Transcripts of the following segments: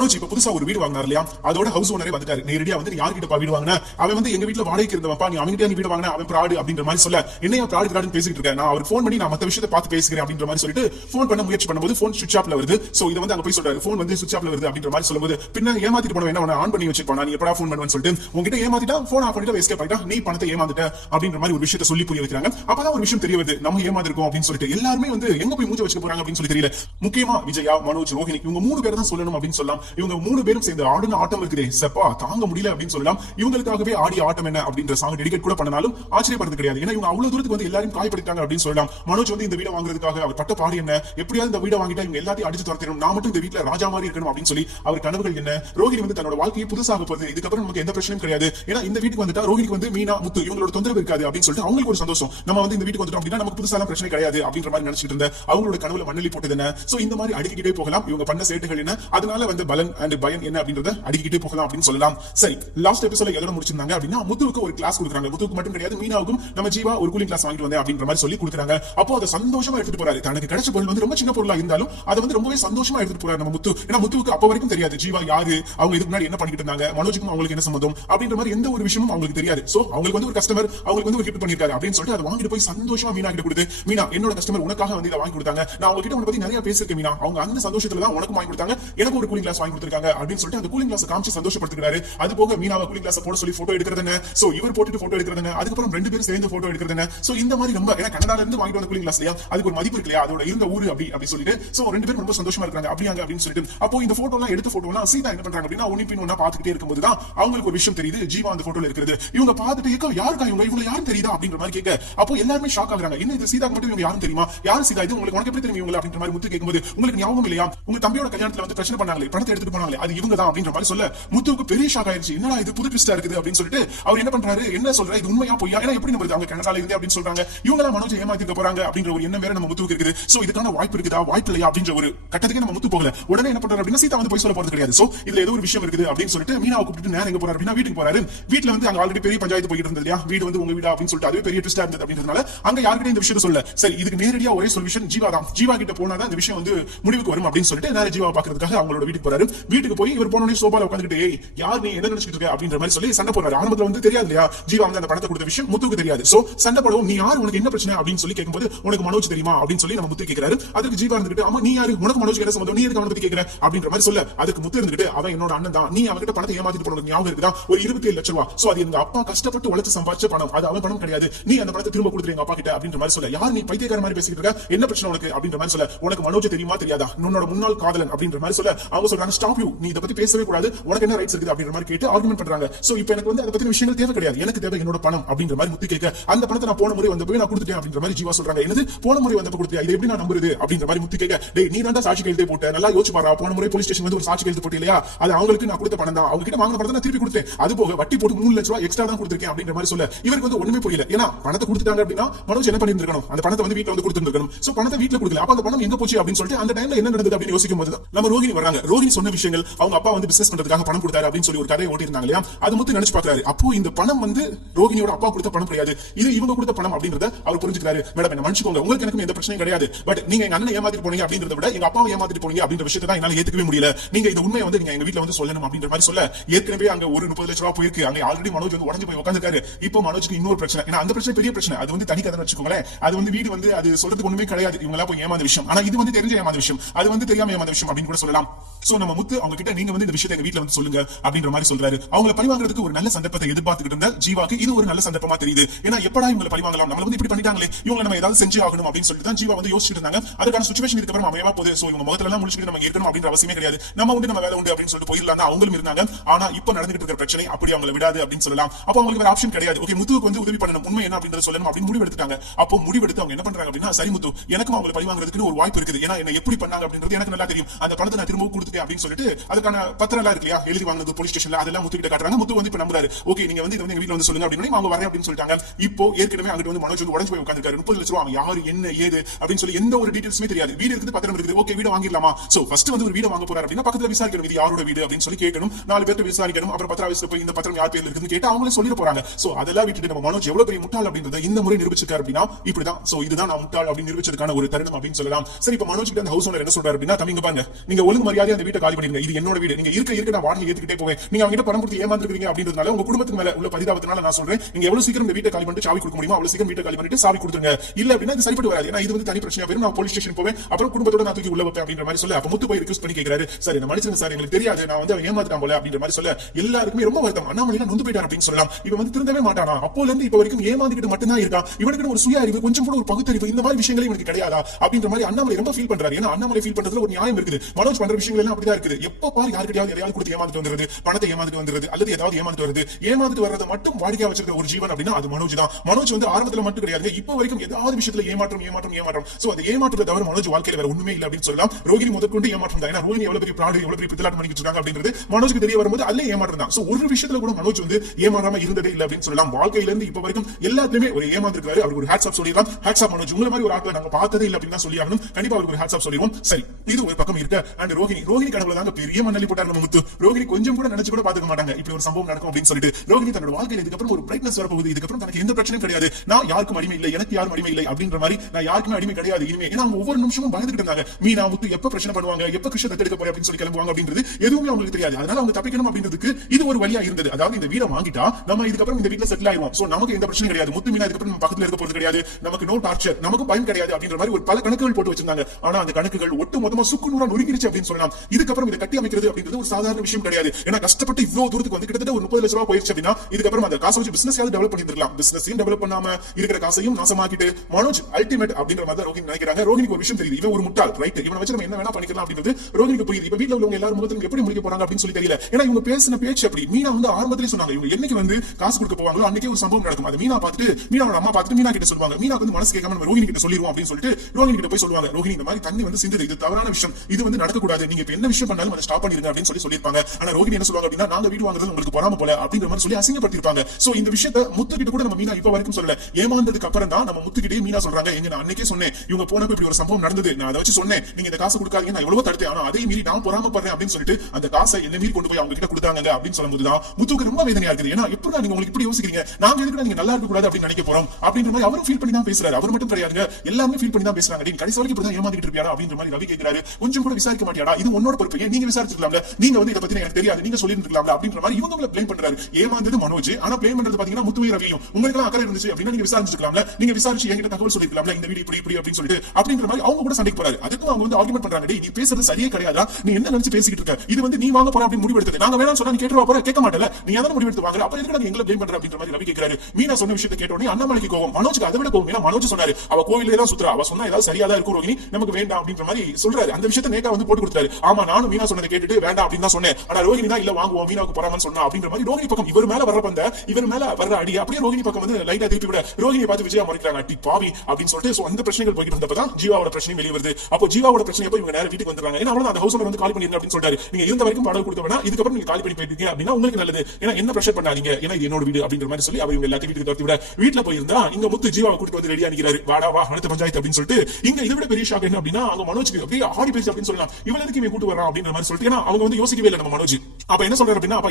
மனோஜ் இப்ப புதுசா ஒரு வீடு வாங்கினார் இல்லையா, அதோட ஹவுஸ் ஓனரே வந்துட்டாரு. நேரடியா வந்து யார்கிட்ட வீடு வாங்கின, அவன் வந்து எங்க வீட்டுல வாடகைக்கு இருந்தவப்பா, நீ அவன்கிட்ட நீ வீடு வாங்கின, அவன் பிராடு அப்படின்ற மாதிரி சொல்ல, என்னையா பிராடு பேசிட்டு இருக்கேன், நான் அவர் போன் பண்ணி நான் மத்த விஷயத்தை பார்த்து பேசுகிறேன் அப்படின்ற மாதிரி சொல்லிட்டு போன் பண்ண முயற்சி பண்ணும்போது போன் சுவிட்ச் ஆஃப்ல வருது. சோ இத வந்து அங்க போய் சொல்றாரு, போன் வந்து சுவிட்ச் ஆஃப்ல வருது அப்படின்ற மாதிரி சொல்லும்போது, பின்ன ஏமாத்திட்டு போனவன் என்ன ஆன் பண்ணி வச்சிருப்பான், நீ எப்படா போன் பண்ணுவேன்னு சொல்லிட்டு உங்ககிட்ட ஏமாத்திட்டா போன் ஆஃப் பண்ணிட்டு எஸ்கேப் ஆயிட்டா, நீ பணத்தை ஏமாந்துட்ட அப்படின்ற மாதிரி ஒரு விஷயத்தை சொல்லி புரிய வைக்கிறாங்க. அப்பதான் ஒரு விஷயம் தெரிய வருது, நம்ம ஏமாந்திருக்கோம் அப்படின்னு சொல்லிட்டு எல்லாருமே வந்து எங்க போய் மூஞ்சி வச்சுக்க போறாங்க அப்படின்னு சொல்லி தெரியல. முக்கியமா விஜயா, மனோஜ், ரோஹிணி இவங்க 3 பேர் தான் சொல்லணும் அப்படின்னு சொல்லலாம். இவங்க 3 பேரும் சேர்ந்து ஆடுன ஆட்டம் இருக்குதே செப்பா தாங்க முடியல அப்படின்னு சொல்லலாம். இவங்களுக்காகவே ஆடிய ஆட்டம் என்ன அப்படின்ற சாங் டெடிகேட் கூட பண்ணனாலும் ஆச்சரியப்படுறது கிடையாது. ஏன்னா இவங்க அவ்வளவு தூரத்துக்கு வந்து எல்லாரும் காயப்படுத்தாங்க அப்படின்னு சொல்லலாம். மனோஜ் வந்து இந்த வீட வாங்குறதுக்காக அவர் பட்ட பாடு என்ன, எப்படியாவது இந்த வீட வாங்கிட்டா இவங்க எல்லாத்தையும் அடிச்சு துரத்திடணும், நான் மட்டும் இந்த வீட்டுல ராஜா மாதிரி இருக்கணும் அப்படின்னு சொல்லி அவர் கனவுகள் என்ன. ரோஹிணி வந்து தன்னோட வாழ்க்கையை புதுசாக போகுது, இதுக்கப்புறம் நமக்கு எந்த பிரச்சனையும் கிடையாது, ஏன்னா இந்த வீட்டுக்கு வந்துட்டா ரோஹிணிக்கு வந்து மீனா, முத்து இவங்களோட தொந்தரவு இருக்காது அப்படின்னு சொல்லிட்டு அவங்களுக்கு ஒரு சந்தோஷம். நம்ம வந்து இந்த வீட்டுக்கு வந்துட்டோம் அப்படின்னா நமக்கு புதுசாலாம் பிரச்சனை கிடையாது அப்படின்ற மாதிரி நினைச்சிட்டு இருந்த அவங்களோட கனவுல மண்ணலி போட்டது என்ன. சோ இந்த மாதிரி அடிக்கிட்டே போகலாம். இவங்க பண்ண சேட்டுகள் என்ன, அதனால வந்து பலன் அண்ட் பயம் என்ன அப்படின்றத அடிக்கிட்டே போகலாம் அப்படின்னு சொல்லலாம். சரி, லாஸ்ட் எபிசோட்ல எதோட முடிச்சிருந்தாங்க அப்படின்னா முத்துவுக்கு ஒரு கிளாஸ் கொடுக்குறாங்க. முத்துவுக்கு மட்டும் கிடையாது, மீனாவுக்கும் நம்ம ஜீவா ஒரு கூலிங் கிளாஸ் வாங்கிட்டு வந்தேன் அப்படின்ற மாதிரி சொல்லி கொடுக்குறாங்க. அப்போ அதை சந்தோஷமா எடுத்துட்டு போறாரு. தனக்கு கிடைச்ச பொருள் வந்து ரொம்ப சின்ன பொருளா இருந்தாலும் அதை வந்து ரொம்பவே சந்தோஷமா எடுத்துட்டு போறாரு நம்ம முத்து. ஏன்னா முத்துவுக்கு அப்ப வரைக்கும் தெரியாது ஜீவா யாரு, அவங்க இதுக்கு முன்னாடி என்ன பண்ணிட்டு இருந்தாங்க, மனோஜுக்கும் அவங்களுக்கு என்ன சம்பந்தம் அப்படின்ற மாதிரி எந்த ஒரு விஷயமும் அவங்களுக்கு தெரியாது. சோ அவங்களுக்கு வந்து ஒரு கஸ்டமர் அவங்களுக்கு வந்து ஒரு கிஃப்ட் பண்ணிருக்காரு அப்படின்னு சொல்லிட்டு அதை வாங்கிட்டு போய் சந்தோஷமா மீனா கிட்ட கொடுத்து, மீனா என்னோட கஸ்டமர் உனக்காக வந்து இதை வாங்கி கொடுத்தாங்க, நான் அவங்க கிட்ட உன்னை பத்தி நிறைய பேசிருக்கேன் மீனா, அவங்க அந்த சந்தோஷத்துல தான் உனக்கு வாங்கி கொடுத்தாங்க, எனக்கு ஒரு கூலிங் கிளாஸ் வாங்கி கொடுத்திருக்காங்க அப்படின்னு சொல்லிட்டு அந்த கூலிங் கிளாஸ் காமிச்சு சந்தோஷப்படுத்துறாரு. அது போக மீனாவை கூலிங் கிளாஸ் போட சொல்லி போட்டோ எடுக்கிறது என்ன, சோ இவர் போட்டுட்டு போட்டோ எடுக்கிறது என்ன, அதுக்கப்புறம் 2 பேரும் சேர்ந்து போட்டோ எடுக்கிறது என்ன. சோ இந்த மாதிரி ரொம்ப ஏன்னா கனடால இருந்து வாங்கிட்டு வந்த கூலிங் கிளாஸ் இல்லையா, அதுக்கு ஒரு மதிப்பு இருக்கு இல்லையா, அதோட இருந்த ஊரு அப்படி சொல்லிட்டு சோ 2 பேரும் ரொம்ப சந்தோஷமா இருக்காங்க அப்படியாங்க அப்படின்னு சொல்லிட்டு அப்போ இந்த போட்டோ எல்லாம் எடுத்த போட்டோ எல்லாம் சீதா என்ன பண்றாங்க அப்படின்னா ஒன்னு பின் ஒன்னா பாத்துக்கிட்டே இருக்கும்போது தான் அவங்களுக்கு ஒரு விஷயம் தெரியுது, ஜீவா அந்த போட்டோல இருக்கிறது. இவங்க பார்த்துட்டு ஏக்கா யாருக்கா இவங்க யாரும் தெரியுதா அப்படின்ற மாதிரி கேட்க, அப்போ எல்லாருமே ஷாக் ஆகுறாங்க. என்ன இது சீதா மட்டும் இவங்க யாரும் தெரியுமா, யாரும் சீதா இது உங்களுக்கு எப்படி தெரியும் இவங்க அப்படின்ற மாதிரி முத்து கேட்கும்போது, உங்களுக்கு ஞாபகம் இல்லையா உங்க தம்பியோட கல்யாணத்துல வந்து பிரச்சனை பண்ணாங்களே, பணத்தை எடுத்துட்டு போனாங்களே, அது இவங்க தான் அப்படின்ற மாதிரி சொல்ல முத்துவுக்கு பெரிய ஷாக் ஆயிருச்சு. என்னடா இது புது ட்விஸ்டா இருக்குது அப்படின்னு சொல்லிட்டு அவர் என்ன பண்றாரு, என்ன சொல்ற இது உண்மையா பொய்யா, ஏன்னா எப்படி நம்புறது அவங்க கனடால இருந்து அப்படின்னு சொல்றாங்க, இவங்க எல்லாம் மனோஜ் ஏமாத்திட்டு போறாங்க அப்படின்ற ஒரு எண்ணம் வேற நம்ம முத்துவுக்கு இருக்குது. சோ இதுக்கான வாய்ப்பு இருக்குதா வாய்ப்பு இல்லையா அப்படின்ற ஒரு கட்டத்துக்கு நம்ம முத்து போகல. உடனே என்ன பண்றாரு அப்படின்னா சீதா வந்து போய் சொல்ல போறது கிடையாது. சோ இதுல ஏதோ ஒரு விஷயம் இருக்குது அப்படின்னு சொல்லிட்டு மீனாவை கூப்பிட்டு நேரம் எங்க போறாரு அப்படின்னா வீட்டுக்கு போறாரு. வீட்டுல வந்து அங்க ஆல்ரெடி பெரிய பஞ்சாயத்து போயிட்டு இருந்தது இல்லையா, வீடு வந்து உங்க வீடா அப்படின்னு சொல்லிட்டு அதுவே பெரிய ட்விஸ்டா இருந்தது அப்படின்றதுனால அங்க யாருக்கிட்ட இந்த விஷயத்தை சொல்ல, சரி இதுக்கு நேரடியா ஒரே சொல்யூஷன் ஜீவா தான், ஜீவா கிட்ட போனாதான் இந்த விஷயம் வந்து முடிவுக்கு வரும் அப்படின்னு சொல்லிட்டு நேரே ஜீவா பாக்குறதுக்காக அவங்களோட வீட்டுக்கு போறாரு. வீட்டுக்கு போய் இவர் போனோடனே சோபால உட்காந்துட்டு ஏய் யார் நீ என்ன நினைச்சிட்டு இருக்க அப்படின்ற மாதிரி சொல்லி சண்டை போடுறாரு. ஆரம்பத்துல வந்து தெரியாது இல்லையா ஜீவா வந்து அந்த பணத்தை கொடுத்த விஷயம் முத்துக்கு தெரியாது. சோ சண்டை போடவும் நீ யார் உனக்கு என்ன பிரச்சனை அப்படின்னு சொல்லி கேட்கும்போது உனக்கு மனோஜ் தெரியுமா அப்படின்னு சொல்லி நம்ம முத்து கேட்கிறாரு. அதுக்கு ஜீவா இருந்துட்டு ஆமா நீ யாரு, உனக்கு மனோஜ் என்ன சம்பந்தம், நீ எதுக்கு அவனை பத்தி கேட்கிற அப்படின்ற மாதிரி சொல்ல, அதுக்கு முத்து இருந்துட்டு அவன் என்னோட அண்ணன் தான், நீ அவன்கிட்ட பணத்தை ஏமாத்திட்டு போனது ஞாபகம் இருக்குதா, ஒரு 27 லட்சம் ரூபாய், சோ அது எங்க அப்பா கஷ்டப்பட்டு உழைச்சு சம்பாதிச்ச பணம், அது அவன் பணம் கிடையாது, நீ அந்த பணத்தை திரும்ப கொடுத்துரு எங்க அப்பா கிட்ட அப்படின்ற மாதிரி சொல்ல, யார் நீ பைத்தியக்கார மாதிரி பேசிட்டு இருக்க, என்ன பிரச்சனை உனக்கு அப்படின்ற மாதிரி சொல்ல, உனக்கு மனோஜ் தெரியுமா தெரியாதா, உன்னோட முன்னாள் காதலன் அப்படின்ற மாதிரி சொல்ல, அவங்க சொல்றாங்க ஸ்டாப் யூ, நீ இத பத்தி பேசவே கூடாது, உனக்கு என்ன ரைட்ஸ் இருக்குது அப்படின்ற மாதிரி கேட்டு ஆர்குமெண்ட் பண்றாங்க. சோ இப்போ எனக்கு வந்து அத பத்தி விஷயங்கள் தேவை கிடையாது, எனக்கு தேவை என்னோட பணம் அப்படின்ற மாதிரி முத்து கேட்க, அந்த பணத்தை நான் போன முறை வந்தப்போ நான் கொடுத்துட்டேன் அப்படின்ற மாதிரி ஜீவா சொல்றாங்க. என்னது போன முறை வந்தப்போ கொடுத்தியா, இதை எப்படி நான் நம்புறது அப்படின்ற மாதிரி முத்து கேட்க, டேய் நீ தான் சாட்சி கையெழுத்து போட்ட, நல்லா யோசிச்சு பாரு, போன முறை போலீஸ் ஸ்டேஷன் வந்து ஒரு சாட்சி கையெழுத்து போட்டு இல்லையா, அது அவங்களுக்கு நான் கொடுத்த பணம் தான், அவங்க கிட்ட வாங்கின பணத்தை நான் திருப்பி கொடுத்தேன், அது போக வட்டி போட்டு 3 லட்சம் ரூபாய் எக்ஸ்ட்ரா தான் கொடுத்திருக்கேன் அப்படின்ற மாதிரி சொல்ல, இவருக்கு வந்து ஒண்ணுமே புரியல. ஏன்னா பணத்தை கொடுத்துட்டாங்க அப்படின்னா மனோஜ் என்ன பண்ணிருக்கணும், அந்த பணத்தை வந்து வீட்டுல வந்து கொடுத்திருக்கணும். சோ பணத்தை வீட்டுல கொடுக்கல, அப்ப அந்த பணம் எங்க போச்சு அப்படின்னு சொல்லிட்டு அந்த டைம்ல என்ன நடந்தது அப்படின்னு யோசிக்கும் போது நம்ம ரோஹிணி வராங்க. ரோஹிணி சொன்ன விஷயங்கள் அவங்க அப்பா வந்து பிசினஸ் பண்றதுக்காக பணம் கொடுத்தாரு அப்படின்னு சொல்லி ஒரு கதையை ஓட்டி இருந்தாங்க இல்லையா, அது மட்டும் நினைச்சு பாக்குறாரு. அப்போ இந்த பணம் வந்து ரோஹிணியோட அப்பா கொடுத்த பணம் கிடையாது, இது இவங்க கொடுத்த பணம் அப்படின்றத அவர் புரிஞ்சுக்கிறாரு. மேடம் என்ன மன்னிச்சுக்கோங்க, உங்களுக்கு எனக்கு எந்த பிரச்சனையும் கிடையாது, பட் நீங்க எங்க அண்ணன் ஏமாத்திட்டு போனீங்க அப்படின்றத விட எங்க அப்பாவை ஏமாத்திட்டு போனீங்க அப்படின்ற விஷயத்தை தான் என்னால ஏத்துக்கவே முடியல, நீங்க இந்த உண்மையை வந்து நீங்க எங்க வீட்டுல வந்து சொல்லணும் அப்படின்ற மாதிரி சொல்ல, ஏற்கனவே அங்க ஒரு 30 லட்சம் ரூபாய் போயிருக்கு, அங்க ஆல்ரெடி மனோஜ் வந்து உடஞ்சு போய் உட்காந்துருக்காரு. இப்போ மனோஜ்க்கு இன்னொரு பிரச்சனை, ஏன்னா அந்த பிரச்சனை பெரிய பிரச்சனை, அது வந்து தனி கதை வச்சுக்கோங்களேன், அது வந்து வீடு வந்து அது சொல்றதுக்கு ஒண்ணுமே கிடையாது, இவங்க எல்லாம் போய் ஏமாந்த விஷயம், ஆனா இது வந்து தெரிஞ்ச ஏமாந்த விஷயம், அது வந்து தெரியாம ஏமாந்த விஷயம் அப்படின்னு கூட சொல்லலாம். சோ நம்ம முத்து அவங்க கிட்ட நீங்க வந்து இந்த விஷயத்தை எங்க வீட்டுல வந்து சொல்லுங்க அப்படின்ற மாதிரி சொல்றாரு. அவங்களை பழிவாங்கிறதுக்கு ஒரு நல்ல சந்தர்ப்பத்தை எதிர்பார்த்துக்கிட்டு இருந்த ஜீவாக்கு இது ஒரு நல்ல சந்தர்ப்பமா தெரியுது. ஏன்னா எப்படா இவங்களை பழிவாங்கலாம், நம்ம வந்து இப்படி பண்ணிட்டாங்களே, இவங்க நம்ம ஏதாவது செஞ்சு ஆகணும் அப்படின்னு சொல்லிட்டு தான் ஜீவா வந்து யோசிச்சுட்டு இருந்தாங்க. அதுக்கான சிச்சுவேஷன் இதுக்கு அப்புறம் அமையமா போகுது. சோ இவங்க முகத்துல எல்லாம் முடிச்சுட்டு நம்ம இருக்கணும் அப்படின்ற அவசியமே கிடையாது, நம்ம உண்டு நம்ம வேலை உண்டு அப்படின்னு சொல்லிட்டு போயிடலாம் அவங்களும் இருந்தாங்க. ஆனா இப்ப நடந்துட்டு இருக்கிற பிரச்சனை அப்படி அவங்களை விடாது அப்படின்னு சொல்லலாம். அப்போ அவங்களுக்கு வேற ஆப்ஷன் கிடையாது. ஓகே முத்துவுக்கு வந்து உதவி பண்ணணும், உண்மை என்ன அப்படின்றத சொல்லணும் அப்படின்னு முடிவெடுத்துட்டாங்க. அப்போ முடிவெடுத்து அவங்க என்ன பண்றாங்க அப்படின்னா, சரி முத்து எனக்கும் அவங்களை பழிவாங்கிறதுக்கு ஒரு வாய்ப்பு இருக்குது, ஏன்னா என்ன எப்படி பண்ணாங்க அப்படின்றது எனக்கு நல்லா தெரியும், அந்த பணத்தை நான் திரும்ப கொடுத்துட்டேன் அப்படின்னு சொல்லிட்டு அதுக்கான பத்திரம் எல்லாம் இருக்கு எழுதி வாங்கினது போலீஸ் ஸ்டேஷன்ல, அதெல்லாம் முத்து கிட்ட காட்டுறாங்க. முத்து வந்து இப்ப நம்புறாரு, ஓகே நீங்க வந்து இதை வந்து எங்க வீட்டுல வந்து சொல்லுங்க அப்படின்னு அவங்க வரேன் அப்படின்னு சொல்லிட்டாங்க. இப்போ ஏற்கனவே அங்கிட்டு வந்து மனோஜ் வந்து உடஞ்சு போய் உட்கார்ந்திருக்காரு. 30 லட்சம் ரூபாய் யாரு என்ன ஏது அப்படின்னு சொல்லி எந்த ஒரு டீடைல்ஸுமே தெரியாது. வீடு இருக்குது, பத்திரம் இருக்குது, ஓகே வீடு வாங்கிடலாமா. சோ ஃபர்ஸ்ட் வந்து ஒரு வீடு வாங்க போறாரு அப்படின்னா பக்கத்துல விசாரிக்கணும், இது யாரோட வீடு அப்படின்னு சொல்லி கேட்கணும், 4 பேர்ட்ட விசாரிக்கணும், அப்புறம் பத்திர ஆபீஸ்ல போய் இந்த பத்திரம் யார் பேர்ல இருக்குன்னு கேட்டு அவங்களே சொல்லிட போறாங்க. சோ அதெல்லாம் விட்டுட்டு நம்ம மனோஜ் எவ்வளவு பெரிய முட்டாள் அப்படின்றத இந்த முறை நிரூபிச்சிருக்காரு அப்படின்னா இப்படிதான். சோ இதுதான் நான் முட்டாள் அப்படின்னு நிரூபிச்சதுக்கான ஒரு தருணம் அப்படின்னு சொல்லலாம். சரி இப்ப மனோஜ் கிட்ட அந்த ஹவுஸ் ஓனர் என்ன சொல்றாரு அப்படின்னா, தம்பிங்க பாருங்க, நீங்க ஒழுங்கு மரியாதையா இந்த வீட்டை காலி பண்ணிருங்க, இது என்னோட வீடு, நீங்க இருக்க நான் வாடகை ஏத்துக்கிட்டே போவேன், நீங்க அவங்க கிட்ட பணம் கொடுத்து ஏமாந்துருக்கீங்க அப்படின்றதுனால உங்க குடும்பத்துக்கு மேல உள்ள பரிதாபத்தினால நான் சொல்றேன், நீங்க எவ்வளவு சீக்கிரம் இந்த வீட்டை காலி பண்ணிட்டு சாவி கொடுக்க முடியுமோ அவ்வளவு சீக்கிரம் வீட்டை காலி பண்ணிட்டு சாவி கொடுத்துருங்க, இல்ல அப்படின்னா இது சரிப்பட்டு வராது, ஏன்னா இது வந்து தனி பிரச்சனையா போயிடும், நான் போலீஸ் ஸ்டேஷன் போவேன், அப்புறம் குடும்பத்தோட நான் தூக்கி உள்ள வைப்பேன் அப்படின்ற மாதிரி சொல்ல, அப்ப முத்து போய் ரிக்வெஸ்ட் பண்ணி கேக்குறாரு, சார் என்ன மன்னிச்சிருங்க சார், எங்களுக்கு தெரியாது, நான் வந்து ஏமாத்திட்டான் போல அப்படின்ற மாதிரி சொல்ல எல்லாருக்குமே ரொம்ப வருத்தம், அண்ணாமலை நொந்து போயிட்டார் அப்படின்னு சொல்லலாம். இவன் வந்து திருந்தவே மாட்டானா, அப்போல இருந்து இப்ப வரைக்கும் ஏமாந்துக்கிட்டு மட்டும்தான் இருக்கான், இவனுக்கு ஒரு சுய அறிவு கொஞ்சம் கூட ஒரு பகுத்தறிவு இந்த மாதிரி விஷயங்களே இவனுக்கு கிடையாதா அப்படின்ற மாதிரி அண்ணாமலை ரொம்ப ஃபீல் பண்றாரு. ஏன்னா அண்ணாமலை ஃபீல் பண்றதுல ஒரு நியாயம் இருக்குது. மனோஜ் பண்ற விஷயங்கள் எல்லாம் அப்படிதான் இருக்குது. எப்ப பாரு யாருக்கிட்டயாவது எதையாவது கொடுத்து ஏமாந்துட்டு வந்துருது, பணத்தை ஏமாந்துட்டு வந்துருது, அல்லது ஏதாவது ஏமாந்துட்டு வருது, ஏமாந்துட்டு வர்றதை மட்டும் வாடிக்கையா வச்சிருக்க ஒரு ஜீவன் அப்படின்னா அது மனோஜ் தான். மனோஜ் வந்து ஆரம்பத்துல மட்டும் கிடையாது, இப்ப வரைக்கும் ஏதாவது விஷயத்துல ஏமாற்றம் ஏமாற்றம் ஏமாற்றம். சோ அந்த ஏமாற்றத்தை தவிர மனோஜ் வாழ்க்கையில வேற ஒண்ணுமே இல்ல அப்படின்னு சொல்லலாம். ரோகிணி முதற்கொண்டு ஏமாற்றம் தான். ஏன்னா ரோகிணி எவ்வளவு பெரிய பிராடு, எவ்வளவு பெரிய பித்தலாட்டம் பண்ணிட்டு இருக்காங்க அப்படின்றது மனோஜுக்கு தெரிய வரும்போது அதுல ஏமாற்றம் தான். சோ ஒரு விஷயத்துல கூட மனோஜ் வந்து ஏமாறாம இருந்ததே இல்ல அப்படின்னு சொல்லலாம். வாழ்க்கையில இருந்து இப்ப வரைக்கும் எல்லாத்துலயுமே ஒரு ஏமாந்திருக்காரு. அவருக்கு ஒரு ஹேட்ஸ் ஆஃப் சொல்லிடலாம். ஹேட்ஸ் ஆஃப் மனோஜ், உங்களை மாதிரி ஒரு ஆட்களை நாங்க பார்த்ததே இல்ல அப்படின்னு சொல்லி ஆகணும். கண்டிப்பா அவருக்கு ஒரு ஹேட்ஸ் ஆஃப் சொல்லிடுவோம். சரி, இது ஒரு பக்கம் இருக்க அண்ட் ரோகிணி கனவுல தாங்க பெரிய மண்ணலி போட்டாரு நம்ம முத்து. ரோகிணி கொஞ்சம் கூட நினைச்சு கூட பாத்துக்க மாட்டாங்க இப்படி ஒரு சம்பவம் நடக்கும் அப்படின்னு சொல்லிட்டு. ரோகிணி தன்னோட வாழ்க்கையில இதுக்கப்புறம் ஒரு பிரைட்னஸ் வரப்போகுது, இதுக்கப்புறம் தனக்கு எந்த பிரச்சனையும் கிடையாது, நான் யாருக்கும் அடிமை இல்லை, எனக்கு யாரும் அடிமை இல்லை அப்படின்ற மாதிரி, நான் யாருக்குமே அடிமை கிடையாது இனிமே. ஏன்னா அவங்க ஒவ்வொரு நிமிஷமும் பயந்துட்டு இருந்தாங்க, மீனா முத்து எப்ப பிரச்சனை பண்ணுவாங்க, எப்ப கிருஷ்ண தத்தெடுக்க போய் அப்படின்னு சொல்லி கிளம்புவாங்க அப்படின்றது எதுவுமே அவங்களுக்கு தெரியாது. அதனால அவங்க தப்பிக்கணும் அப்படின்றதுக்கு இது ஒரு வழியா இருந்தது. அதாவது இந்த வீடை வாங்கிட்டா நம்ம இதுக்கப்புறம் இந்த வீட்டுல செட்டில் ஆயிடுவோம், சோ நமக்கு எந்த பிரச்சனையும் கிடையாது, முத்து மீனா இதுக்கப்புறம் நம்ம பக்கத்துல இருக்க போறது கிடையாது, நமக்கு நோ டார்ச்சர், நமக்கு பயம் கிடையாது அப்படின்ற மாதிரி ஒரு பல கணக்குகள் போட்டு வச்சிருந்தாங்க. ஆனா அந்த கணக்குகள் ஒட்டு மொத்தமா சுக்குநூறா நொறுங்கிருச்சு அப்படின்னு சொல்லலாம். இதுக்கப்புறம் இதை கட்டி அமைக்கிறது அப்படின்றது ஒரு சாதாரண விஷயம் கிடையாது. ஏன்னா கஷ்டப்பட்டு இவ்வளவு தூரத்துக்கு வந்து கிட்டத்தட்ட ஒரு 30 லட்சம் ரூபாய் போயிருச்சு அப்படின்னா இதுக்கப்புறம் அந்த காசை வச்சு பிசினஸ் டெவலப் பண்ணிருக்கலாம். பிசினஸையும் டெவலப் பண்ணாம இருக்கிற காசையும் நாசமாக்கிட்டு மனோஜ் அல்டிமேட் அப்படின்ற மாதிரி ரோகிணி நினைக்கிறாங்க. ரோகிணிக்கு ஒரு விஷயம் தெரியுது, இவன் ஒரு முட்டாள், ரைட், இவனை வச்சு நம்ம என்ன வேணா பண்ணிக்கலாம் அப்படின்றது ரோகிணிக்கு புரியுது. இப்ப வீட்டுல உள்ளவங்க எல்லாரும் முகத்துல எப்படி முடிக்க போறாங்க அப்படின்னு சொல்லி தெரியல. ஏன்னா இவங்க பேசின பேச்சு அப்படி. மீனா வந்து ஆரம்பத்திலே சொன்னாங்க இவங்க என்னைக்கு வந்து காசு கொடுக்க போவாங்களோ அன்னைக்கே ஒரு சம்பவம் நடக்கும். அது மீனா பார்த்துட்டு மீனாவோட அம்மா பார்த்துட்டு மீனா கிட்ட சொல்லுவாங்க. மீனா வந்து மனசு கேட்காம நம்ம ரோகிணி கிட்ட சொல்லிடுவோம் அப்படின்னு சொல்லிட்டு ரோகிணி கிட்ட போய் சொல்லுவாங்க, ரோகிணி இந்த மாதிரி தண்ணி வந்து சிந்துது, இது தவறான விஷயம், இது வந்து நடக்கக்கூடாது, நீங்க இப்ப என்ன விஷயம் பண்ணாலும் அதை ஸ்டாப் பண்ணிருங்க அப்படின்னு சொல்லியிருப்பாங்க. ஆனா ரோகிணி என்ன சொல்லுவாங்க அப்படின்னா நாங்க வீடு வாங்குறது உங்களுக்கு பொறாம போல அப்படின்ற மாதிரி சொல்லி அசிங்கப்படுத்திருப்பாங்க. சோ இந்த விஷயத்தை முத்து கிட்ட கூட நம்ம மீனா இப்ப வரைக்கும் சொல்லல. ஏமாந்ததுக்கு அப்புறம் தான் நம்ம முத்து கிட்டே மீனா சொல்றாங்க, எங்க நான் அன்னைக்கே சொன்னேன் இவங்க போனப்ப இப்படி ஒரு சம்பவம் நடந்தது, நான் அதை வச்சு சொன்னேன் நீங்க இந்த காசு கொடுக்காதீங்க, நான் எவ்வளவு தடுத்தேன், ஆனா அதே மீறி நான் பொறாமப்படுறேன் அப்படின்னு சொல்லிட்டு அந்த காசை என்ன மீறி கொண்டு போய் அவங்க கிட்ட கொடுத்தாங்க அப்படின்னு சொல்லும்போதுதான் முத்துக்கு ரொம்ப வேதனையா இருக்குது. ஏன்னா எப்படி நீங்க உங்களுக்கு இப்படி யோசிக்கிறீங்க, நாங்க எதுக்கு நீங்க நல்லா இருக்க கூடாது அப்படின்னு நினைக்க போறோம் அப்படின்ற மாதிரி அவரும் ஃபீல் பண்ணி தான் பேசுறாரு. அவர் மட்டும் கிடையாதுங்க, எல்லாமே ஃபீல் பண்ணி தான் பேசுறாங்க. நீ கடைசி வரைக்கும் இப்படி தான் ஏமாத்திட்டு இருப்பியாடா அப்படின்ற மாதிரி ரவி கேட்கிறாரு. கொஞ்சம் கூட விசாரிக்க மாட்டியாடா, இது உன்னோட பொறுப்பு, நீங்க விசாரிச்சிருக்கலாம்ல, நீங்க வந்து இதை பத்தி எனக்கு தெரியாது நீங்க சொல்லிருக்கலாம்ல அப்படின்ற மாதிரி இவங்க ப்ளேம் பண்றாரு. ஏமாந்தது மனோஜ், ஆனா ப்ளேம் பண்றது பாத்தீங்கன்னா முத்துவை ரவியும். உங்களுக்கு அக்கறை இருந்துச்சு அப்படின்னா நீங்க விசாரிச்சிருக்கலாம்ல, நீங்க விசாரிச்சு என்கிட்ட தகவல் சொல்லிருக்கலாம்ல, இந்த வீடு இப்படி அப்படின்னு சொல்லிட்டு அப்படின்ற மாதிரி அவங்க கூட சண்டைக்கு போறாரு. அதுக்கும் அவங்க வந்து ஆர்குமெண்ட் பண்றாங்க, டேய் நீ பேசுறது சரியே கிடையாதா, நீ என்ன நினைச்சு பேசிக்கிட்டு இருக்க, இது வந்து நீ வாங்க போற அப்படின்னு முடிவு எடுத்தது, நாங்க வேணாம்னு சொன்னா நீ கேட்டுவா போற, கேட்க மாட்டல, நீ அதான் முடிவு எடுத்து வாங்குற, அப்ப எதுக்கு நீங்க எங்களை ப்ளேம் பண்ற அப்படின்ற மாதிரி ரவி கேட்கிறாரு. மீனா சொன்ன விஷயத்தை கேட்ட உடனே அண்ணாமலைக்கு கோவம், மனோஜ்க்கு அதை விட கோவம். ஏன்னா மனோஜ் சொன்னாரு அவ கோயிலே தான் சுத்துறா, அவ சொன்னா ஏதாவது சரியா தான் இருக்கும் ரோகிணி, நமக்கு வேண்டாம் அப்படின்ற மாதிரி சொல்றாரு. அந்த விஷயத்தை நேக்கா வந்து போட்டு கொடுத்தாரு. ஆமா நானும் மீனா சொன்னதை கேட்டுட்டு வேண்டாம் அப்படின்னு தான் சொன்னேன், ஆனா ரோகிணி தான் இல்ல வாங்குவோம் மீனாவுக்கு போறாமன்னு சொன்னா அப்படின்ற மாதிரி ரோகிணி பக்கம் இவர் மேல வர்ற பந்த இவர் மேல வர்ற அடி அப்படியே ரோகிணி பக்கம் வந்து லைட்டா திருப்பி விட ரோகிணியை பார்த்து விஜயா மறைக்கிறாங்க, அட்டி பாவி அப்படின்னு சொல்லிட்டு. சோ அந்த பிரச்சனைகள் போயிட்டு இருந்தப்பதான் ஜீவாவோட பிரச்சனை வெளியே வருது. அப்போ ஜீவாவோட பிரச்சனை போய் இவங்க நேர வீட்டுக்கு வந்துறாங்க. ஏன்னா அவ்வளவு அந்த ஹவுஸ் ஓனர் வந்து காலி பண்ணிருங்க அப்படின்னு சொல்றாரு. நீங்க இருந்த வரைக்கும் வாடகை கொடுத்த வேணா, இதுக்கப்புறம் நீங்க காலி பண்ணி போயிட்டீங்க அப்படின்னா உங்களுக்கு நல்லது, ஏன்னா என்ன பிரஷர் பண்ணாதீங்க, ஏன்னா இது என்னோட வீடு அப்படின்ற மாதிரி சொல்லி அவங்க எல்லாத்தையும் வீட்டுக்கு துரத்தி விட வீட்டுல போயிருந்தா இங்க முத்து ஜீவாவை கூட்டிட்டு வந்து ரெடியா நிக்கிறாரு. வாடா வா அடுத்த பஞ்சாயத்து அப்படின்னு சொல்லிட்டு. இங்க இதை விட பெரிய ஷாக் என்ன அப்படின்னா அவங்க மனோஜ்க்கு அப்படியே ஆடி பேசி அப்படின்னு சொல்லலாம், இவன் எதுக்கு இவன் கூட்டு வரான் அப்படின்ற மாதிரி சொல்லிட்டு. ஏன்னா அவங்க வந்து யோசிக்கவே இல்லை நம்ம மனோஜ். அப்ப என்ன சொல்றாரு அப்படின்னா, அப்ப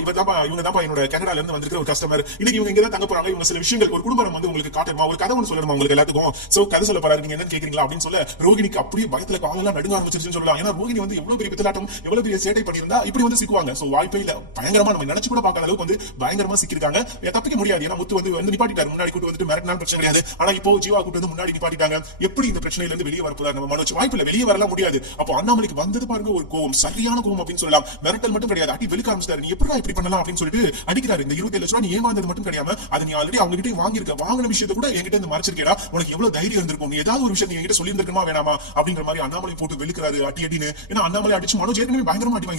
இவங்க தான் என்னோட கனடால இருந்து வந்திருக்கிற ஒரு கஸ்டமர், இன்னைக்கு இவங்க இங்க தான் தங்க போறாங்க, இவங்க சில விஷயங்கள் ஒரு குடும்பம் வந்து உங்களுக்கு காட்டணுமா, ஒரு கதை ஒன்று சொல்லணுமா உங்களுக்கு எல்லாத்துக்கும், சோ கதை சொல்ல போறாரு, நீங்க என்னன்னு கேக்குறீங்களா அப்படின்னு சொல்ல ரோகிணிக்கு அப்படியே பயத்துல காலெல்லாம் நடுங்க ஆரம்பிச்சிருச்சுன்னு சொல்லலாம். ஏன்னா ரோகிணி வந்து எவ்வளவு பெரிய பித்தலாட்டம் எவ்வளவு பெரிய சேட்டை பண்ணியிருந்தா இப்படி வந்து சிக்குவாங்க. சோ வாய்ப்பே இல்ல, பயங்கரமா நம்ம நினைச்சு கூட பார்க்காத அளவுக்கு வந்து பயங்கரமா சிக்கிருக்காங்க. தப்பிக்க முடியாது. ஏன்னா முத்து வந்து நிப்பாட்டிட்டாரு, முன்னாடி கூட்டு வந்துட்டு மிரட்டினாலும் பிரச்சனை கிடையாது, ஆனா இப்போ ஜீவா கூட்டு வந்து முன்னாடி நிப்பாட்டிட்டாங்க. எப்படி இந்த பிரச்சனையில இருந்து வெளியே வரப்போறாரு நம்ம மனோஜ், வாய்ப்பு இல்ல, வெளியே வரலாம் முடியாது. அப்போ அண்ணாமலைக்கு வந்தது பாருங்க ஒரு கோவம், சரியான கோவம் அப்படின்னு சொல்லலாம். மிரட்டல் மட்டும் கிடையாது, அடி வெளிக்க ஆரம்பிச்சாரு. நீ எப்படி இப்படி பண்ணலாம் அப்படின்னு சொல்லிட்டு அடிக்கிறாரு. இந்த 27 லட்சம் ரூபாய் நீ ஏமாந்தது மட்டும் கிடையாம அதை நீ ஆல்ரெடி அவங்க கிட்ட வாங்கியிருக்க, வாங்கின விஷயத்தை கூட என்கிட்ட இருந்து மறைச்சிருக்கேடா, உனக்கு எவ்வளவு தைரியம் இருந்திருக்கும், நீ ஏதாவது ஒரு விஷயம் என்கிட்ட சொல்லி இருந்திருக்குமா வேணாமா அப்படின்ற மாதிரி அண்ணாமலை போட்டு வெளுக்கிறாரு அடி அடின்னு. ஏன்னா அண்ணாமலை அடிச்சு மனோஜ் ஏற்கனவே பயங்கரமா அடி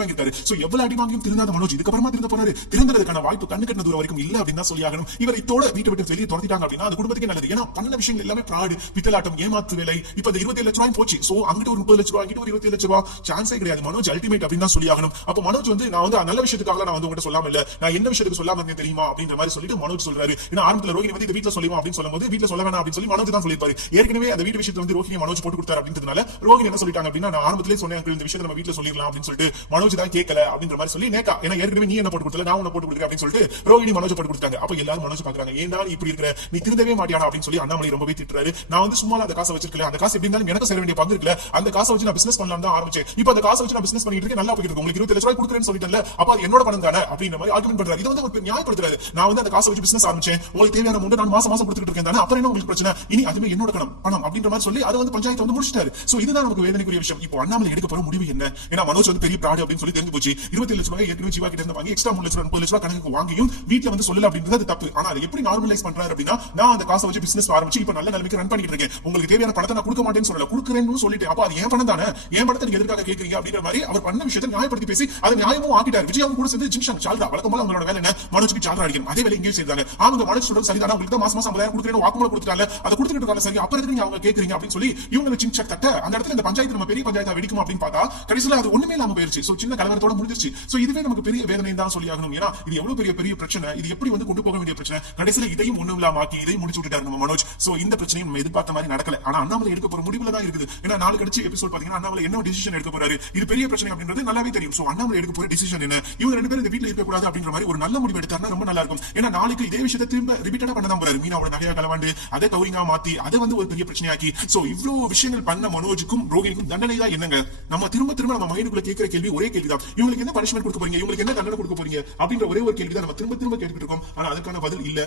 வாங்கியிருக்காரு. சோ எவ்வளவு அடி வாங்கியும் திருந்தாத மனோஜ் இதுக்கப்புறமா திருந்த போறாரு. திருந்ததுக்கான வாய்ப்பு கண்ணு கட்டின தூரம் வரைக்கும் இல்ல அப்படின்னு தான் சொல்லி ஆகணும். இவர் இதோட வீட்டை விட்டு வெளியே துரத்திட்டாங்க அப்படின்னா அது குடும்பத்துக்கு நல்லது. ஏன்னா பண்ண விஷயங்கள் எல்லாமே பிராடு, பித்தலாட்டம், ஏமாத்து வேலை. இப்ப 27 லட்சம் ரூபாய் போச்சு. சோ அங்கிட்ட ஒரு 30 லட்சம் ரூபாய், அங்கிட்ட ஒரு 27 லட்சம் ரூபாய், சான்ஸே கிடையாது. மனோஜ் அல்டிமேட் அப்படின்னு தான் சொல்லி ஆகணும். அப்ப மனோஜ் வந்து நான் வந்து நல்ல விஷயத்துக்காக நான் வந்து உங்ககிட்ட சொல்லாம இல்ல, நான் என்ன விஷயத்துக்கு சொல்லாம இருந்தேன் தெரியுமா அப்படின்ற மாதிரி சொல்லிட்டு மனோஜ் சொல்றாரு. ஏன்னா ஆரம்பத்துல ரோஹிணி வந்து இந்த வீட்டுல சொல்லுமா அப்படின்னு சொல்லும்போது வீட்டுல சொல்ல வேணாம் அப்படின்னு சொல்லி மனோஜ் தான் சொல்லிருப்பாரு. ஏற்கனவே அந்த வீட்டு விஷயத்தை வந்து ரோஹிணி மனோஜ் போட்டு கொடுத்தாரு அப்படின்றதுனால ரோஹிணி என்ன சொல்லிட்டாங்க அப்படின்னா, நான் ஆரம்பத்திலே சொன்னேன் இந்த விஷயத்தை நம்ம வீட்டுல சொல்லிடலாம் அப்படின்னு சொல்லிட்டு மனோஜ் தான் கேட்கல அப்படின்ற மாதிரி சொல்லி நேக்கா, ஏன்னா ஏற்கனவே நீ என்ன போட்டு கொடுத்தல, நான் உன்ன போட்டு கொடுக்குறேன் அப்படின்னு சொல்லிட்டு ரோஹிணி மனோஜ் போட்டு கொடுத்தாங்க. அப்ப எல்லாரும் மனோஜ் பாக்குறாங்க, ஏன்டா இப்படி இருக்கிற, நீ திருந்தவே மாட்டியானா அப்படின்னு சொல்லி அண்ணாமலை ரொம்பவே திட்டுறாரு. நான் வந்து சும்மா அந்த காசை வச்சிருக்கல, அந்த காசு எப்படி இருந்தாலும் எனக்கு சேர வேண்டிய பங்கு இருக்குல்ல, அந்த காசை வச்சு நான் பிசினஸ் பண்ணலாம் தான் ஆரம்பிச்சேன். இப்போ அந்த காசை வச்சு நான் பிசினஸ் பண்ணிட்டு இருக்கேன், நல்லா போயிட்டு இருக்கு, உங்களுக்கு 20 லட்சம் ரூபாய் கொடுக்குறேன்னு சொல்லிட்டேன்ல, அப்ப அது என்னோட பணம் தானே அப்படின்ற மாதிரி ஆர்குமெண்ட் பண்றாரு. இது வந்து ஒரு நியாயப்படுத்துறாரு. நான் வந்து அந்த காசை வச்சு பிசினஸ் ஆரம்பிச்சேன், உங்களுக்கு தேவையான அமௌண்ட் நான் மாசம் மாசம் கொடுத்துட்டு இருக்கேன் தானே, அப்புறம் என்ன உங்களுக்கு பிரச்சனை, இனி அதுவே என்னோட பணம் அப்படின்ற மாதிரி சொல்லி அதை வந்து பஞ்சாயத்து வந்து முடிச்சிட்டாரு. சோ இதுதான் நமக்கு வேதனைக்குரிய விஷயம். இப்போ அண்ணாமலை எடுக்க போற முடிவு என்ன? ஏன்னா மனோஜ் வந்து பெரிய பிராடு அப்படின்னு சொல்லி தெரிஞ்சு போச்சு. 20 லட்சம் ரூபாய் ஏற்கனவே ஜீவா கிட்ட இருந்து வாங்கி எக்ஸ்ட்ரா 3 லட்சம் 30 லட்சம் ரூபாய் கணக்கு வாங்கியும் வீட்டுல வந்து சொல்லல அப்படின்றது தப்பு. ஆனா அதை எப்படி நார்மலைஸ் பண்றாரு அப்படின்னா, நான் அந்த காசை வச்சு பிசினஸ் ஆரம்பிச்சு இப்ப நல்ல நிலைமைக்கு ரன் பண்ணிட்டு இருக்கேன், உங்களுக்கு தேவையான பணத்தை நான் கொடுக்க மாட்டேன்னு சொல்லல, கொடுக்குறேன்னு சொல்லிட்டு, அப்ப அது ஏன் பணம் தானே, ஏன் பணத்தை நீங்க எதுக்காக கேட்கறீங்க அப்படின்ற மாதிரி அவர் பண்ண விஷயத்தை நியாயப்படுத்தி பேசி அதை நியாயமும் ஆக்கிட்டார். விஜயாவும் கூட சேர்ந்து ஜிங்ஷன் சால்ரா வழக்கம் போல அவங்களோட வேலை என்ன, மனோஜுக்கு சால்ரா அடிக்கணும். அதே வேலை இங்கேயும் செய்தாங்க. அவங்க மனோஜ் சொல்றது சரிதானா, உங்களுக்கு மாசம் மாசம் 50,000 கொடுக்குறேன்னு வாக்குமூலம் கொடுத்துட்டாங்க, அதை கொடுத்துட்டு இருக்காங்க சரி, அப்புறம் எதுக்கு அவங்க கேட்கறீங்க அப்படின்னு சொல்லி இவங்க சிங்சாக் தட்ட அந்த இடத்துல இந்த பஞ்சாயத்து நம்ம பெரிய பஞ்சாயத்தா வெடிக்கும் அப்படின்னு பார்த்தா கடைசியில அது ஒண்ணுமே இல்லாம போயிருச்சு. சோ சின்ன கலவரத்தோட முடிஞ்சிருச்சு. சோ இதுவே நமக்கு பெரிய வேதனை தான் சொல்லி ஆகணும். ஏன்னா இது எவ்வளவு பெரிய பிரச்சனை, இது எப்படி வந்து கொண்டு போக வேண்டிய பிரச்சனை, கடைசியில இதையும் ஒண்ணும் இல்லாம ஆக்கி இதையும் முடிச்சு விட்டுட்டாரு நம்ம மனோஜ். சோ இந்த பிரச்சனையும் நம்ம எதிர்பார்த்த மாதிரி நடக்கல. ஆனா அண்ணாமலை எடுக்க போற முடிவுல தான் இருக்குது. ஏன்னா நாலு கடிச்சு எபிசோட் பாத்தீங்கன்னா அண்ணாமலை என்ன டிசிஷன் எடுக்க போறாரு, இது பெரிய பிரச்சனை அப்படின்றது நல்லாவே தெரியும். சோ அண்ணாமலை எடுக்க போற டிசிஷன் என்ன, இவங்க ரெண்டு பேரும் இந்த வீட்டுல இருக்க கூடாது அப்படின்ற மாதிரி ஒரு நல்ல முடிவு எடுத்தாருன்னா ரொம்ப நல்லா இருக்கும். ஏன்னா நாளைக்கு இதே விஷயத்தை திரும்ப ரிப்பீட்டடா பண்ணதான் போறாரு. மீனாவோட நகையா கலவாண்டு அதை கவுரிங்கா மாத்தி அதை வந்து ஒரு பெரிய பிரச்சனையாக்கி, சோ இவ்வளவு விஷயங்கள் பண்ண மனோஜுக்கும் ரோகிணிக்கும் தண்டனை தான் என்னங்க? நம்ம திரும்ப திரும்ப நம்ம மைண்டுக்குள்ள கேட்கிற கேள்வி ஒரே கேள்விதான், இவங்களுக்கு என்ன பனிஷ்மெண்ட் கொடுக்க போறீங்க, இவங்களுக்கு என்ன தண்டனை கொடுக்க போறீங்க அப்படின்ற ஒரே ஒரு கேள்விதான் நம்ம திரும்ப திரும்ப கேட்டுட்டு இருக்கோம். ஆனா அதுக்கான பதில் இல்ல.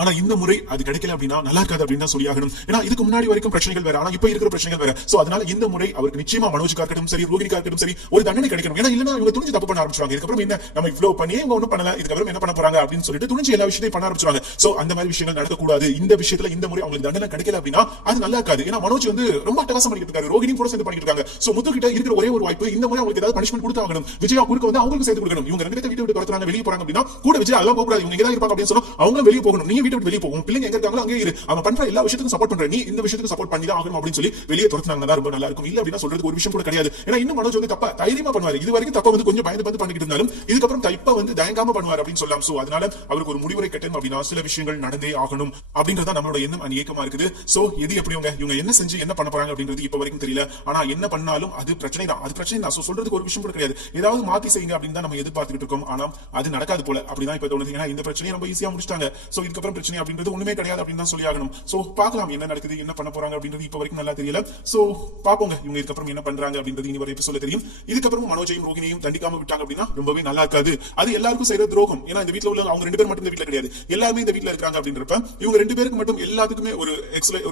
ஆனா இந்த முறை அது கிடைக்கல அப்படின்னா நல்லா இருக்காது அப்படின்னு தான் சொல்லி ஆகணும். ஏன்னா இதுக்கு முன்னாடி வரைக்கும் பிரச்சனைகள் வேற, ஆனா இப்ப இருக்கிற பிரச்சனைகள் வேற. சோ அதனால இந்த முறை அவருக்கு நிச்சயமா மனோஜ்கா இருக்கட்டும் சரி, ரோகிணிக்கா இருக்கட்டும் சரி, ஒரு தண்டனை கிடைக்கணும். ஏன்னா இல்லன்னா இவங்க துணிஞ்சு தப்பு பண்ண ஆரம்பிச்சுவாங்க. இதுக்கப்புறம் என்ன, நம்ம இவ்வளவு பண்ணியே இவங்க ஒண்ணும் பண்ணல, இதுக்கப்புறம் என்ன பண்ண போறாங்க அப்படின்னு சொல்லிட்டு துணிஞ்சு எல்லா விஷயத்தையும் பண்ண ஆரம்பிச்சுவாங்க. சோ அந்த மாதிரி விஷயங்கள் நடக்கக்கூடாது. இந்த விஷயத்துல இந்த முறை அவங்களுக்கு தண்டனை கிடைக்கல அப்படின்னா அது நல்லா இருக்காது. ஏன்னா மனோஜ் வந்து ரொம்ப அட்டகாசம் பண்ணிட்டு இருக்காரு, ரோகிணி கூட சேர்ந்து பண்ணிட்டு இருக்காங்க. சோ முத்து கிட்ட இருக்கிற ஒரே ஒரு வாய்ப்பு இந்த முறை அவங்களுக்கு ஏதாவது பனிஷ்மெண்ட் கொடுத்து ஆகணும். விஜயா குறுக்க வந்து அவங்களுக்கு சேர்த்து கொடுக்கணும். இவங்க ரெண்டு பேரும் வீட்டை விட்டு துரத்துறாங்க, வெளியே போறாங்க அப்படின்னா கூட விஜயா அதெல்லாம் போக கூடாது, இவங்க எங்க இருப்பாங்க அப்படின்னு சொன்னா அவங்க வெளியே போகணும். நீங்க வீட்டை விட்டு வெளியே போகும், பிள்ளைங்க எங்க இருக்காங்களோ அங்கே இரு, அவன் பண்ற எல்லா விஷயத்துக்கும் சப்போர்ட் பண்ற, நீ இந்த விஷயத்துக்கு சப்போர்ட் பண்ணி தான் ஆகணும் அப்படின்னு சொல்லி வெளியே துரத்துனாங்கன்னா ரொம்ப நல்லா இருக்கும். இல்ல அப்படின்னா சொல்றதுக்கு ஒரு விஷயம் கூட கிடையாது. ஏன்னா இன்னும் மனோஜ் வந்து தப்பா தைரியமா பண்ணுவாரு. இது வரைக்கும் தப்பா வந்து கொஞ்சம் பயந்து பண்ணிட்டு இருந்தாலும் இதுக்கப்புறம் தப்பா வந்து தயங்காம பண்ணுவார் அப்படின்னு சொல்லலாம். சோ அதனால அவருக்கு ஒரு முடிவுரை கட்டணும் அப்படின்னா சில விஷயங்கள் நடந்தே ஆகணும் அப்படின்றத நம்மளோட எண்ணம் அநேகமா இருக்குது. சோ எது எப்படிங்க இவங்க என்ன செஞ்சு என்ன பண்ண போறாங்க அப்படின்றது இப்ப வரைக்கும் தெரியல. ஆனா என்ன பண்ணாலும் அது பிரச்சனை தான், அது பிரச்சனை தான். சொல்றதுக்கு ஒரு விஷயம் கூட கிடையாது. ஏதாவது மாத்தி செய்யுங்க அப்படின்னு தான் நம்ம எதிர்பார்த்துட்டு இருக்கோம். ஆனா அது நடக்காது போல அப்படிதான் இப்ப தோணுது. ஏன்னா இந்த பிரச்சனையை ரொம்ப ஈஸியா முடிச்சிட்டாங்க. சோ இதுக்கப்புறம் பிரச்சனை அப்படின்றது ஒண்ணுமே கிடையாது அப்படின்னு தான் சொல்லி ஆகணும். சோ பார்க்கலாம் என்ன நடக்குது, என்ன பண்ண போறாங்க அப்படின்றது இப்ப வரைக்கும் நல்லா தெரியல. சோ பாப்போங்க இவங்க இதுக்கப்புறம் என்ன பண்றாங்க அப்படின்றது இனி வர எபிசோட்ல தெரியும். இதுக்கப்புறம் மனோஜையும் ரோகிணியையும் தண்டிக்காம விட்டாங்க அப்படின்னா ரொம்பவே நல்லா இருக்காது. அது எல்லாருக்கும் செய்யற துரோகம். ஏன்னா இந்த வீட்டுல உள்ள அவங்க ரெண்டு பேர் மட்டும் இந்த வீட்டுல கிடையாது, எல்லாருமே இந்த வீட்டுல இருக்காங்க அப்படின்றப்ப இவங்க ரெண்டு பேருக்கு மட்டும் எல்லாத்துக்குமே ஒரு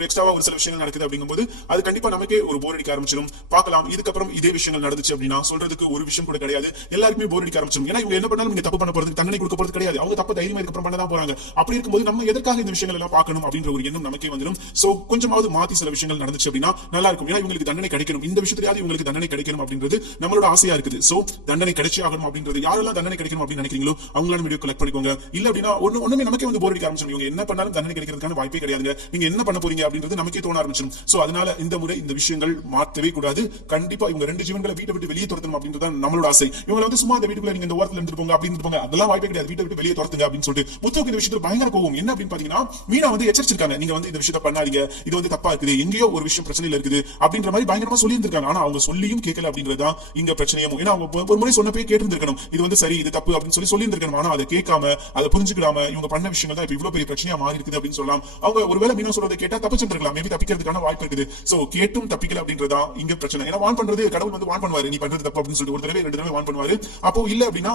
எக்ஸ்ட்ராவா ஒரு சில விஷயங்கள் நடக்குது அப்படிங்கும்போது அது கண்டிப்பா நமக்கே ஒரு போர் அடிக்க ஆரம்பிச்சிடும். பார்க்கலாம் இதுக்கப்புறம் இதே விஷயங்கள் நடந்துச்சு அப்படின்னா சொல்றதுக்கு ஒரு விஷயம் கூட கிடையாது, எல்லாருக்குமே போர் அடிக்க ஆரம்பிச்சிடும். ஏன்னா இவங்க என்ன பண்ணாலும் நீங்க தப்பு பண்ண போறது தண்டனை கொடுக்க போறது கிடையாது, அவங்க தப்பு தைரியமா இதுக்கப்புறம் பண்ணதான் போறாங்க. அப்படி இருக்கும்போது நம்ம எதற்காக இந்த விஷயங்கள் எல்லாம் பார்க்கணும் அப்படின்ற ஒரு எண்ணம் நமக்கே வந்துடும். சோ கொஞ்சமாவது மாத்தி சில விஷயங்கள் நடந்துச்சு அப்படின்னா நல்லா இருக்கும். ஏன்னா இவங்களுக்கு தண்டனை கிடைக்கணும், இந்த விஷயத்திலேயாவது இவங்களுக்கு தண்டனை கிடைக்கணும் அப்படின்றது நம்மளோட ஆசையா இருக்குது. சோ தண்டனை கிடைச்சே ஆகணும் அப்படின்றது யாரெல்லாம் தண்டனை கிடைக்கணும் அப்படின்னு நினைக்கிறீங்களோ அவங்களான வீடியோ கலெக்ட் பண்ணிக்கோங்க. இல்ல அப்படின்னா ஒண்ணுமே நமக்கே வந்து போர் அடிக்க ஆரம்பிச்சிடும். இவங்க என்ன பண்ணாலும் தண்டனை கிடைக்கிறதுக்கான வாய்ப்பே கிடையாதுங்க. நீங்க என்ன பண்ண போறீங்க அப்படின்றது நமக்கே தோண ஆரம்பிச்சிடும். சோ அதனால இந்த முறை இந்த விஷயங்கள் மாற்றவே கூடாது. கண்டிப்பா இவங்க ரெண்டு ஜீவன்களை வீட்டை விட்டு வெளியே துரத்தணும் அப்படின்றது நம்மளோட ஆசை. இவங்க வந்து சும்மா அந்த வீட்டுக்குள்ள நீங்க இந்த ஓரத்துல இருந்து போங்க அப்படின்னு போங்க, அதெல்லாம் வாய்ப்பே கிடையாது. வீட்டை விட்டு வெளியே துரத்துங்க அப்படின்னு சொல்லிட்டு முத்துக்கு இந்த விஷயத்துல பயங்கர கோவம். என்ன அப்படின்னு பாத்தீங்கன்னா மீனா வந்து எச்சரிச்சிருக்காங்க, நீங்க வந்து இந்த விஷயத்தை பண்ணாதீங்க, இது வந்து தப்பா இருக்குது, எங்கேயோ ஒரு விஷயம் பிரச்சனையில இருக்குது அப்படின்ற மாதிரி பயங்கரமா சொல்லி இருந்திருக்காங்க. ஆனா அவங்க சொல்லியும் கேட்கல அப்படின்றதுதான் இங்க பிரச்சனையும். ஏன்னா அவங்க ஒரு முறை சொன்னப்பே கேட்டு இருந்திருக்கணும், இது வந்து சரி இது தப்பு அப்படின்னு சொல்லி இருந்திருக்கணும். ஆனா அதை கேட்காம அதை புரிஞ்சுக்காம இவங்க பண்ண விஷயங்கள் தான் இப்ப இவ்வளவு பெரிய பிரச்சனையா மாறி இருக்குது அப்படின்னு சொல்லலாம். அவங்க ஒருவேளை மீனா சொல்றதை கேட்டா தப்பிச்சிருக்கலாம், மேபி தப்பிக்கிறதுக்கான வாய்ப்பு இருக்குது. சோ கேட்டும் தப்பிக்கல அப்படின்றதா இங்க பிரச்சனை. ஏன்னா வான் பண்றது கடவுள் வந்து வான் பண்ணுவாரு, நீ பண்றது தப்பு அப்படின்னு சொல்லிட்டு ஒரு தடவை ரெண்டு தடவை வான் பண்ணுவாரு. அப்போ இல்ல அப்படின்னா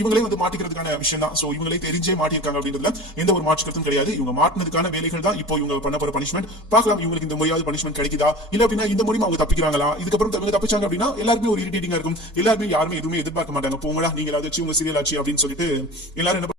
இவங்களே வந்து மாட்டிக்கிறதுக்கான விஷயம் தான். சோ இவங்களே தெரிஞ்சே மாட்டிருக்காங்க அப்படின்றதுல எந்த ஒரு மாற்று கருத்தும் கிடையாது. இவங்க மாட்டினதுக்கான வேலைகள் தான் இப்போ இவங்க பண்ண போற பனிஷ்மெண்ட். பார்க்கலாம் இவங்களுக்கு இந்த முறையாவது பனிஷ்மெண்ட் கிடைக்குதா, இல்ல அப்படின்னா இந்த மூலியமா அவங்க தப்பிக்கிறாங்களா. இதுக்கப்புறம் இவங்க தப்பிச்சாங்க அப்படின்னா எல்லாருமே ஒரு இரிட்டேட்டிங்கா இருக்கும், எல்லாருமே யாருமே எதுவுமே எதிர்பார்க்க மாட்டாங்க. போங்களா நீங்களாவது வச்சு உங்க சீரியல் ஆச்சு அப்படின்னு சொல்லிட்டு எல்லாரும் என்ன